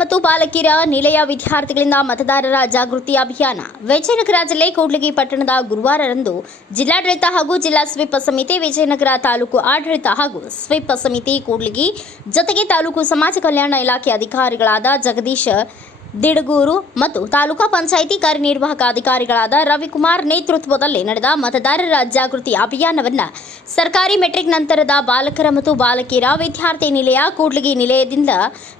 ಮತ್ತು ಬಾಲಕಿಯರ ನಿಲಯ ವಿದ್ಯಾರ್ಥಿಗಳಿಂದ ಮತದಾರರ ಜಾಗೃತಿ ಅಭಿಯಾನ. ವಿಜಯನಗರ ಜಿಲ್ಲೆ ಕೂಡ್ಲಿಗಿ ಪಟ್ಟಣದ ಗುರುವಾರರಂದು ಜಿಲ್ಲಾಡಳಿತ ಹಾಗೂ ಜಿಲ್ಲಾ ಸ್ವೀಪ್ ಸಮಿತಿ, ವಿಜಯನಗರ ತಾಲೂಕು ಆಡಳಿತ ಹಾಗೂ ಸ್ವೀಪ್ ಸಮಿತಿ ಕೂಡ್ಲಿಗಿ ಜೊತೆಗೆ ತಾಲೂಕು ಸಮಾಜ ಕಲ್ಯಾಣ ಇಲಾಖೆ ಅಧಿಕಾರಿಗಳಾದ ಜಗದೀಶ್ ದಿಡಗೂರು ಮತ್ತು ತಾಲೂಕಾ ಪಂಚಾಯಿತಿ ಕಾರ್ಯನಿರ್ವಾಹಕ ಅಧಿಕಾರಿಗಳಾದ ರವಿಕುಮಾರ್ ನೇತೃತ್ವದಲ್ಲಿ ನಡೆದ ಮತದಾರರ ಜಾಗೃತಿ ಅಭಿಯಾನವನ್ನು ಸರ್ಕಾರಿ ಮೆಟ್ರಿಕ್ ನಂತರದ ಬಾಲಕರ ಮತ್ತು ಬಾಲಕಿಯರ ವಿದ್ಯಾರ್ಥಿ ನಿಲಯ, ಕೂಡ್ಲಿಗಿ ನಿಲಯದಿಂದ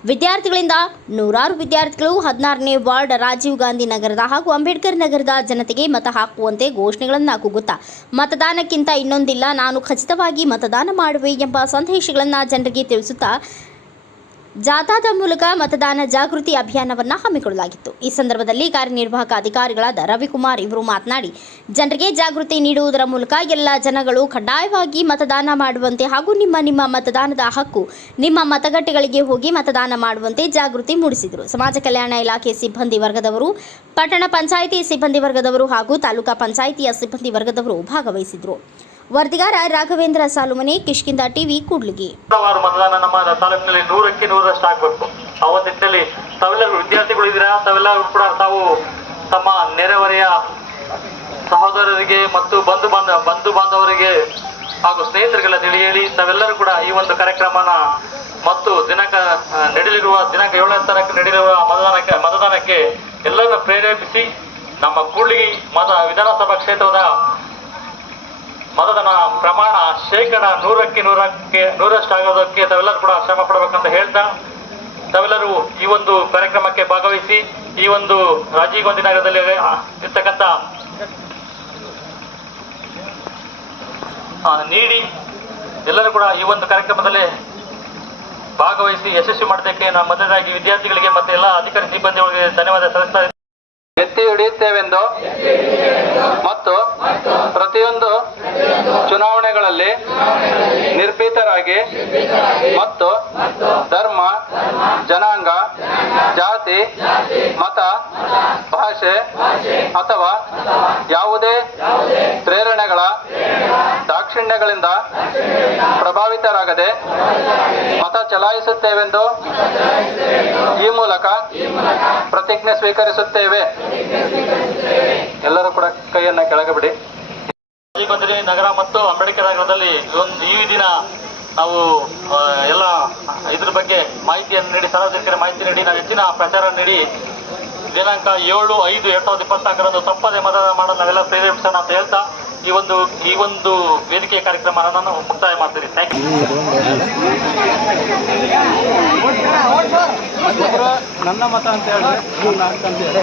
ವಿದ್ಯಾರ್ಥಿಗಳಿಂದ ನೂರಾರು ವಿದ್ಯಾರ್ಥಿಗಳು ಹದಿನಾರನೇ ವಾರ್ಡ್ ರಾಜೀವ್ ಗಾಂಧಿ ನಗರದ ಹಾಗೂ ಅಂಬೇಡ್ಕರ್ ನಗರದ ಜನತೆಗೆ ಮತ ಹಾಕುವಂತೆ ಘೋಷಣೆಗಳನ್ನು ಕೂಗುತ್ತಾ ಮತದಾನಕ್ಕಿಂತ ಇನ್ನೊಂದಿಲ್ಲ, ನಾನು ಖಚಿತವಾಗಿ ಮತದಾನ ಮಾಡುವೆ ಎಂಬ ಸಂದೇಶಗಳನ್ನು ಜನರಿಗೆ ತಿಳಿಸುತ್ತಾ ಜಾಥಾದ ಮೂಲಕ ಮತದಾನ ಜಾಗೃತಿ ಅಭಿಯಾನವನ್ನು ಹಮ್ಮಿಕೊಳ್ಳಲಾಗಿತ್ತು. ಈ ಸಂದರ್ಭದಲ್ಲಿ ಕಾರ್ಯನಿರ್ವಾಹಕ ಅಧಿಕಾರಿಗಳಾದ ರವಿಕುಮಾರ್ ಇವರು ಮಾತನಾಡಿ, ಜನರಿಗೆ ಜಾಗೃತಿ ನೀಡುವುದರ ಮೂಲಕ ಎಲ್ಲ ಜನಗಳು ಕಡ್ಡಾಯವಾಗಿ ಮತದಾನ ಮಾಡುವಂತೆ ಹಾಗೂ ನಿಮ್ಮ ನಿಮ್ಮ ಮತದಾನದ ಹಕ್ಕು, ನಿಮ್ಮ ಮತಗಟ್ಟೆಗಳಿಗೆ ಹೋಗಿ ಮತದಾನ ಮಾಡುವಂತೆ ಜಾಗೃತಿ ಮೂಡಿಸಿದರು. ಸಮಾಜ ಕಲ್ಯಾಣ ಇಲಾಖೆ ಸಿಬ್ಬಂದಿ ವರ್ಗದವರು, ಪಟ್ಟಣ ಪಂಚಾಯಿತಿ ಸಿಬ್ಬಂದಿ ವರ್ಗದವರು ಹಾಗೂ ತಾಲೂಕಾ ಪಂಚಾಯಿತಿಯ ಸಿಬ್ಬಂದಿ ವರ್ಗದವರು ಭಾಗವಹಿಸಿದರು ವರದಿಗಾರ ರಾಘವೇಂದ್ರ ಸಾಲುಮನೆ ಕಿಷ್ಕಿಂದ ಟಿವಿ ಕೂಡ್ಲಿಗಿ. ಮತದಾನ ನಮ್ಮ ತಾಲೂಕಿನಲ್ಲಿ ನೂರಕ್ಕೆ ನೂರರಷ್ಟು ಆಗಬೇಕು. ಆ ಒಂದು ತಾವೆಲ್ಲರೂ ವಿದ್ಯಾರ್ಥಿಗಳು ಇದ್ದೀರಾ? ತಾವೆಲ್ಲರೂ ಕೂಡ ತಾವು ತಮ್ಮ ನೆರೆಹೊರೆಯ ಸಹೋದರರಿಗೆ ಮತ್ತು ಬಂಧು ಬಾಂಧ, ಬಂಧು ಬಾಂಧವರಿಗೆ ಹಾಗೂ ಸ್ನೇಹಿತರಿಗೆಲ್ಲ ತಿಳಿ ಹೇಳಿ ತಾವೆಲ್ಲರೂ ಕೂಡ ಈ ಒಂದು ಕಾರ್ಯಕ್ರಮನ ಮತ್ತು ದಿನಾಂಕ ನಡೆಯಲಿರುವ ದಿನಾಂಕ ಏಳನೇ ತಾರೀಕು ನಡೆಯಲಿರುವ ಮತದಾನಕ್ಕೆ ಮತದಾನಕ್ಕೆ ಎಲ್ಲರನ್ನು ಪ್ರೇರೇಪಿಸಿ ನಮ್ಮ ಕೂಡ್ಲಿಗಿ ಮತ ವಿಧಾನಸಭಾ ಕ್ಷೇತ್ರದ ಮತದಾನ ಪ್ರಮಾಣ ಶೇಕಡ ನೂರಕ್ಕೆ ನೂರಕ್ಕೆ ನೂರಷ್ಟು ಆಗೋದಕ್ಕೆ ತಾವೆಲ್ಲರೂ ಕೂಡ ಶ್ರಮ ಪಡಬೇಕಂತ ಹೇಳ್ತಾ ತಾವೆಲ್ಲರೂ ಈ ಒಂದು ಕಾರ್ಯಕ್ರಮಕ್ಕೆ ಭಾಗವಹಿಸಿ ಈ ಒಂದು ರಾಜೀವ್ ಗಾಂಧಿ ನಗರದಲ್ಲಿ ಇರ್ತಕ್ಕಂತ ಇರ್ತಕ್ಕಂಥ ನೀಡಿ ಎಲ್ಲರೂ ಕೂಡ ಈ ಒಂದು ಕಾರ್ಯಕ್ರಮದಲ್ಲಿ ಭಾಗವಹಿಸಿ ಯಶಸ್ವಿ ಮಾಡೋದಕ್ಕೆ ನಮ್ಮ ಮೊದಲಾಗಿ ವಿದ್ಯಾರ್ಥಿಗಳಿಗೆ ಮತ್ತೆ ಎಲ್ಲ ಅಧಿಕಾರಿ ಸಿಬ್ಬಂದಿಗಳಿಗೆ ಧನ್ಯವಾದ ಸಲ್ಲಿಸ್ತಾ ಇದ್ದೀನಿ. ಎತ್ತಿ ಹಿಡಿಯುತ್ತೇವೆಂದು ಮತ್ತು ಪ್ರತಿಯೊಂದು ಚುನಾವಣೆಗಳಲ್ಲಿ ನಿರ್ಭೀತರಾಗಿ ಮತ್ತು ಧರ್ಮ, ಜನಾಂಗ, ಜಾತಿ, ಮತ, ಭಾಷೆ ಅಥವಾ ಯಾವುದೇ ಪ್ರೇರಣೆಗಳ ದಾಕ್ಷಿಣ್ಯಗಳಿಂದ ಪ್ರಭಾವಿತರಾಗದೆ ಮತ ಚಲಾಯಿಸುತ್ತೇವೆಂದು ಈ ಮೂಲಕ ಪ್ರತಿಜ್ಞೆ ಸ್ವೀಕರಿಸುತ್ತೇವೆ. ಎಲ್ಲರೂ ಕೂಡ ಕೈಯನ್ನ ಕೆಳಗೆ ಬಿಡಿ. ರಾಜೀವ್ ನಗರ ಮತ್ತು ಅಂಬೇಡ್ಕರ್ ನಗರದಲ್ಲಿ ಒಂದು ಈ ದಿನ ನಾವು ಎಲ್ಲ ಇದ್ರ ಬಗ್ಗೆ ಮಾಹಿತಿಯನ್ನು ನೀಡಿ ಸಾರ್ವಜನಿಕರ ಮಾಹಿತಿ ನೀಡಿ ನಾವು ಹೆಚ್ಚಿನ ಪ್ರಚಾರ ನೀಡಿ ದಿನಾಂಕ ಏಳು ಐದು ಎರಡ್ ಸಾವಿರದ ಇಪ್ಪತ್ನಾಲ್ಕರಂದು ತಪ್ಪದೆ ಮತದಾನ ಮಾಡಲು ನಾವೆಲ್ಲ ಪ್ರೇರೇಪಿಸೋಣ ಅಂತ ಹೇಳ್ತಾ ಈ ಒಂದು ಈ ಒಂದು ವೇದಿಕೆ ಕಾರ್ಯಕ್ರಮ ನಾನು ಮುಕ್ತಾಯ ಮಾಡ್ತೀನಿ. ಥ್ಯಾಂಕ್ ಯು ನನ್ನ ಮತ ಅಂತ ಹೇಳಿದ್ರೆ